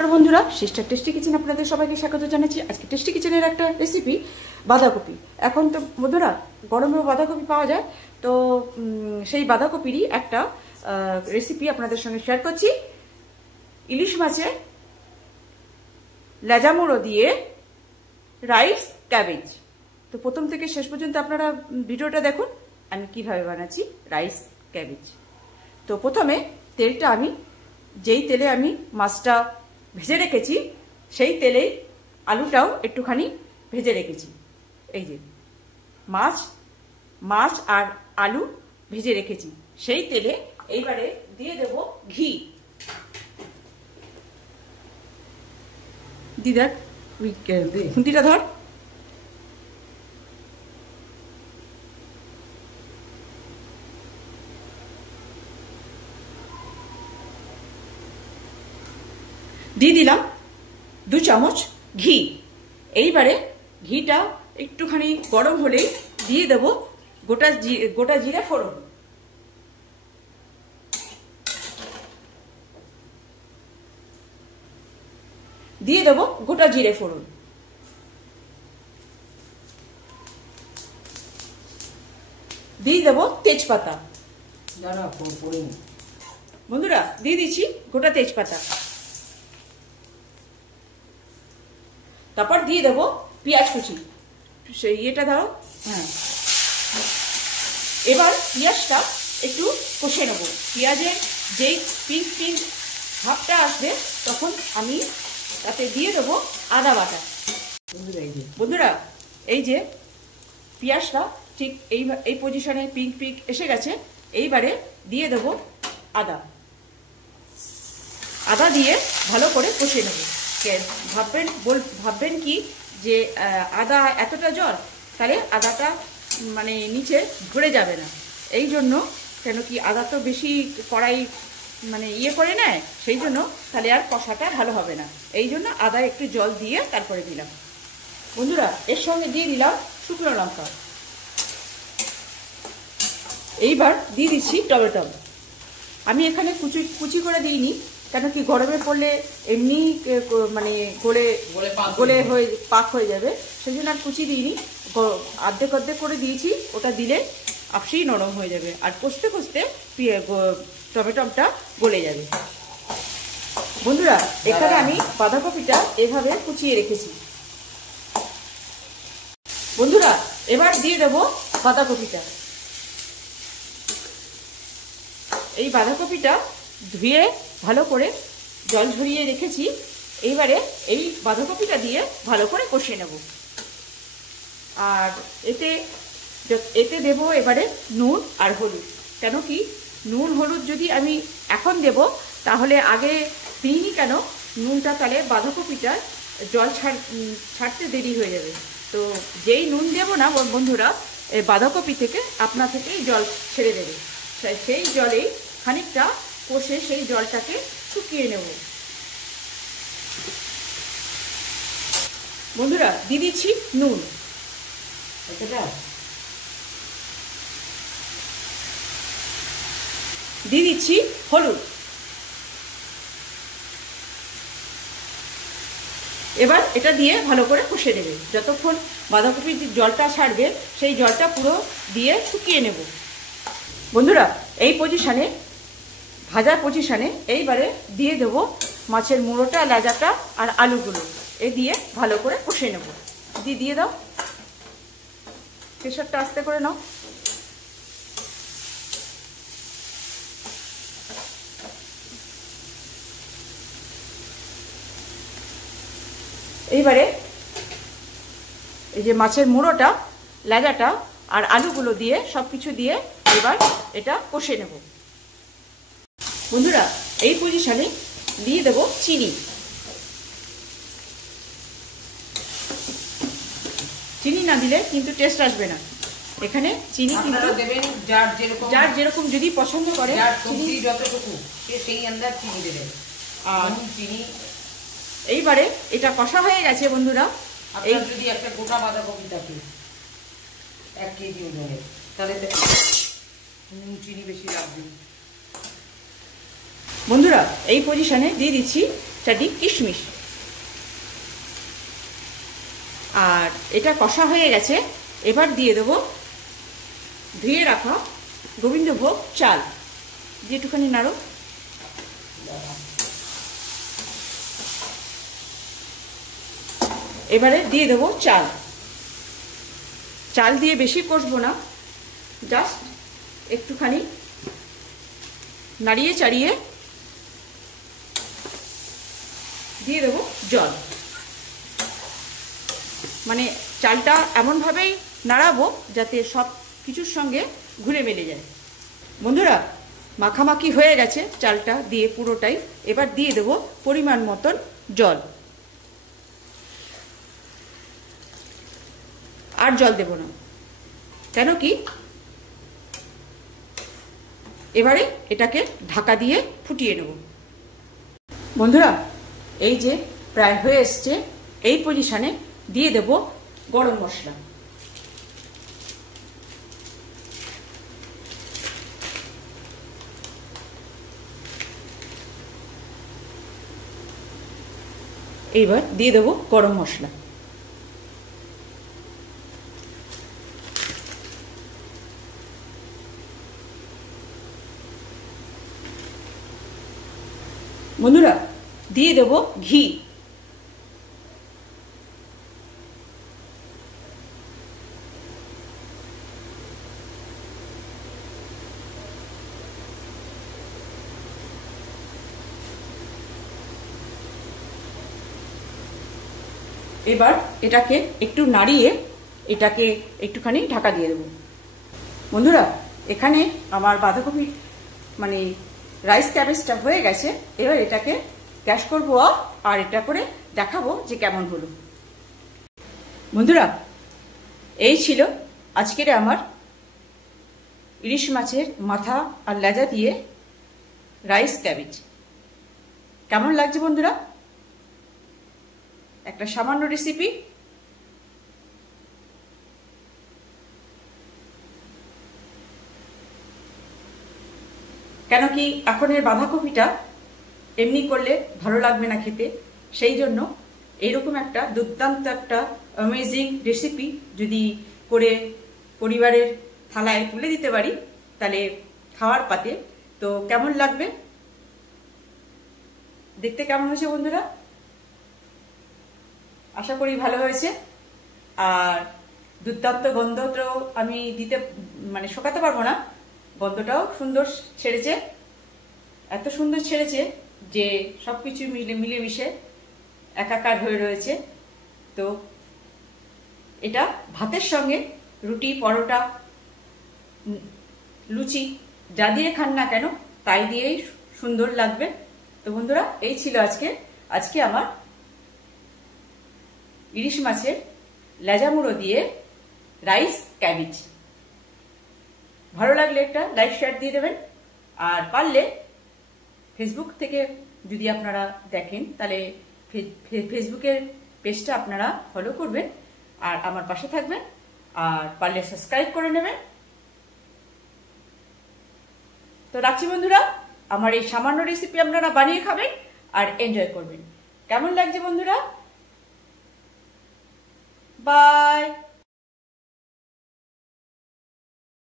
বন্ধুরা sister tasty kitchen আপনাদের সবাইকে স্বাগত জানাচ্ছি। আজকে টেস্টি কিচেনের একটা রেসিপি বাঁধাকপি। এখন তো বন্ধুরা গরমেও বাঁধাকপি পাওয়া যায়, তো সেই বাঁধাকপিরই একটা রেসিপি আপনাদের সঙ্গে শেয়ার করছি। ইলিশ মাছের লেজা মুড়ো দিয়ে রাইস ক্যাবেজ। তো প্রথম থেকে শেষ পর্যন্ত আপনারা ভিডিওটা দেখুন আমি কিভাবে বানাচ্ছি রাইস ক্যাবেজ। তো প্রথমে তেলটা আমি যেই তেলে আমি মাছটা ভেজে রেখেছি সেই তেলেই আলুটাও একটুখানি ভেজে রেখেছি। এই যে মাছ আর আলু ভেজে রেখেছি সেই তেলে এইবারে দিয়ে দেব ঘি। দিদার খুন্তিটা ধর। দিয়ে দিলাম 2 চামচ ঘি। এইবারে ঘিটা একটুখানি গরম হলেই দিয়ে দেব গোটা জিরে ফোড়ন। দিয়ে দেব গোটা জিরে ফোড়ন। দিয়ে দেব তেজপাতা। বন্ধুরা দিয়ে দিচ্ছি গোটা তেজপাতা। তারপর দিয়ে দেবো পেঁয়াজ কুচি। সেই ইয়েটা দাও। হ্যাঁ, এবার পেঁয়াজটা একটু কষে নেবো। পেঁয়াজের যেই পিঙ্ক ভাবটা আসবে তখন আমি তাতে দিয়ে দেবো আদা বাটা। বন্ধুরা এই যে পেঁয়াজটা ঠিক এই পজিশনে পিঙ্ক এসে গেছে। এইবারে দিয়ে দেবো আদা দিয়ে ভালো করে কষে নেবো। ভাববেন কি যে আদা এতটা জল, তাহলে আদাটা মানে নিচে ধরে যাবে না। এই জন্য কেন কি আদা তো বেশি কড়াই মানে ইয়ে করে নেয়, সেই জন্য তাহলে আর কষাটা ভালো হবে না। এই জন্য আদা একটু জল দিয়ে তারপরে দিলাম। বন্ধুরা এর সঙ্গে দিয়ে দিলাম শুকনো লঙ্কা। এইবার দিয়ে দিচ্ছি টমেটো। আমি এখানে কুচি করে দিইনি, কেন কি গরমে পড়লে এমনি মানে গলে হয়ে পাক হয়ে যাবে, সেই জন্য আর কুচি দিইনি। অর্ধেক করে দিয়েছি। ওটা দিলে আপসেই নরম হয়ে যাবে আর কষতে টমেটোটা গলে যাবে। বন্ধুরা এখানে আমি বাঁধাকপিটা এভাবে কুচিয়ে রেখেছি। বন্ধুরা এবার দিয়ে দেব বাঁধাকপিটা। এই বাঁধাকপিটা ধুয়ে ভালো করে জল ঝরিয়ে রেখেছি। এইবারে এই বাঁধাকপিটা দিয়ে ভালো করে কষিয়ে নেব। আর এতে দেব এবারে নুন আর হলুদ। কেন কি নুন হলুদ যদি আমি এখন দেব তাহলে আগে দিইনি কেন, নুনটা তাহলে বাঁধাকপিটা জল ছাড়তে দেরি হয়ে যাবে। তো যেই নুন দেব না বন্ধুরা, বাঁধাকপি থেকে আপনা থেকেই জল ছেড়ে দেবে। সেই জলেই খানিকটা কষে সেই জলটাকে শুকিয়ে নেব। বন্ধুরা দিয়ে দিচ্ছি নুন। দিয়ে দিচ্ছি হলুদ। এবার এটা দিয়ে ভালো করে কষে নেবে। যতক্ষণ বাঁধাকপির যে জলটা ছাড়বে সেই জলটা পুরো দিয়ে শুকিয়ে নেব। বন্ধুরা এই পজিশনে ভাজা পজিশনে এইবারে দিয়ে দেব মাছের মুড়োটা, লেজাটা আর আলুগুলো। এই দিয়ে ভালো করে কষে নেব। দিয়ে দাও, প্রেশারটা আস্তে করে নাও। এইবারে এই যে মাছের মুড়োটা, লেজাটা আর আলুগুলো দিয়ে সবকিছু দিয়ে এবার এটা কষে নেব। বন্ধুরা এই পজিশনে দিয়ে দেব চিনি। চিনি না দিলে কিন্তু টেস্ট আসবে না। এখানে চিনি কিন্তু দেবেন যার যেরকম যদি পছন্দ করে, আর চিনি। এইবারে এটা কষা হয়ে গেছে বন্ধুরা। এই যদি একটা গোটা বাঁধাকপি থাকে 1 কেজি ওজনের, তাহলে চিনি বেশি লাগবে। বন্ধুরা এই পজিশনে দিয়ে দিচ্ছি চারটি কিশমিশ। আর এটা কষা হয়ে গেছে, এবার দিয়ে দেবো ধুয়ে রাখা গোবিন্দভোগ চাল, দিয়ে একটুখানি নাড়ো। এবারে দিয়ে দেবো চাল। চাল দিয়ে বেশি কষবো না, জাস্ট একটুখানি নাড়িয়ে চাড়িয়ে দিয়ে দেবো জল। মানে চালটা এমনভাবেই নাড়াবো যাতে সব কিছুর সঙ্গে ঘুরে মিলে যায়। বন্ধুরা, মাখামাখি হয়ে গেছে চালটা দিয়ে পুরোটাই। এবার দিয়ে দেবো পরিমাণ মতন জল। আর জল দেব না, কেন কি এবারে এটাকে ঢাকা দিয়ে ফুটিয়ে নেব। বন্ধুরা, এই যে প্রায় হয়ে এসছে, এই পজিশনে দিয়ে দেব গরম মশলা। এইবার দিয়ে দেব গরম মশলা। বন্ধুরা, দিয়ে দেব ঘি। এবার এটাকে একটু নাড়িয়ে এটাকে একটুখানি ঢাকা দিয়ে দেব। বন্ধুরা, এখানে আমার বাঁধাকপি মানে রাইস ক্যাবেজটা হয়ে গেছে। এবার এটাকে গ্যাস করবো অফ, আর এটা করে দেখাবো যে কেমন হলো। বন্ধুরা, এই ছিল আজকের আমার ইলিশ মাছের মাথা আর লেজা দিয়ে রাইস ক্যাবেজ। কেমন লাগছে বন্ধুরা? একটা সামান্য রেসিপি, কেন কি এখনের বাঁধাকপিটা এমনি করলে ভালো লাগবে না খেতে, সেই জন্য এইরকম একটা দুর্দান্ত একটা অ্যামেজিং রেসিপি যদি করে পরিবারের থালায় তুলে দিতে পারি, তাহলে খাওয়ার পাতে তো কেমন লাগবে, দেখতে কেমন হয়েছে বন্ধুরা? আশা করি ভালো হয়েছে। আর দুর্দান্ত গন্ধটাও আমি দিতে মানে শোকাতে পারবো না, গন্ধটাও সুন্দর ছেড়েছে, এত সুন্দর ছেড়েছে যে সবকিছু মিলেমিশে একাকার হয়ে রয়েছে। তো এটা ভাতের সঙ্গে রুটি, পরোটা, লুচি যা দিয়ে খান না কেন তাই দিয়েই সুন্দর লাগবে। তো বন্ধুরা, এই ছিল আজকে আমার ইলিশ মাছের লেজা মুড়ো দিয়ে রাইস ক্যাবেজ। ভালো লাগলে একটা লাইক শেয়ার দিয়ে দেবেন, আর পারলে ফেসবুক থেকে যদি আপনারা দেখেন তাহলে ফেসবুকের পেজটা আপনারা ফলো করবেন আর আমার পাশে থাকবেন, আর পারলে সাবস্ক্রাইব করে নেবেন। তো রাখছি বন্ধুরা, আমার এই সামান্য রেসিপি আপনারা বানিয়ে খাবেন আর এনজয় করবেন। কেমন লাগছে বন্ধুরা? বাই।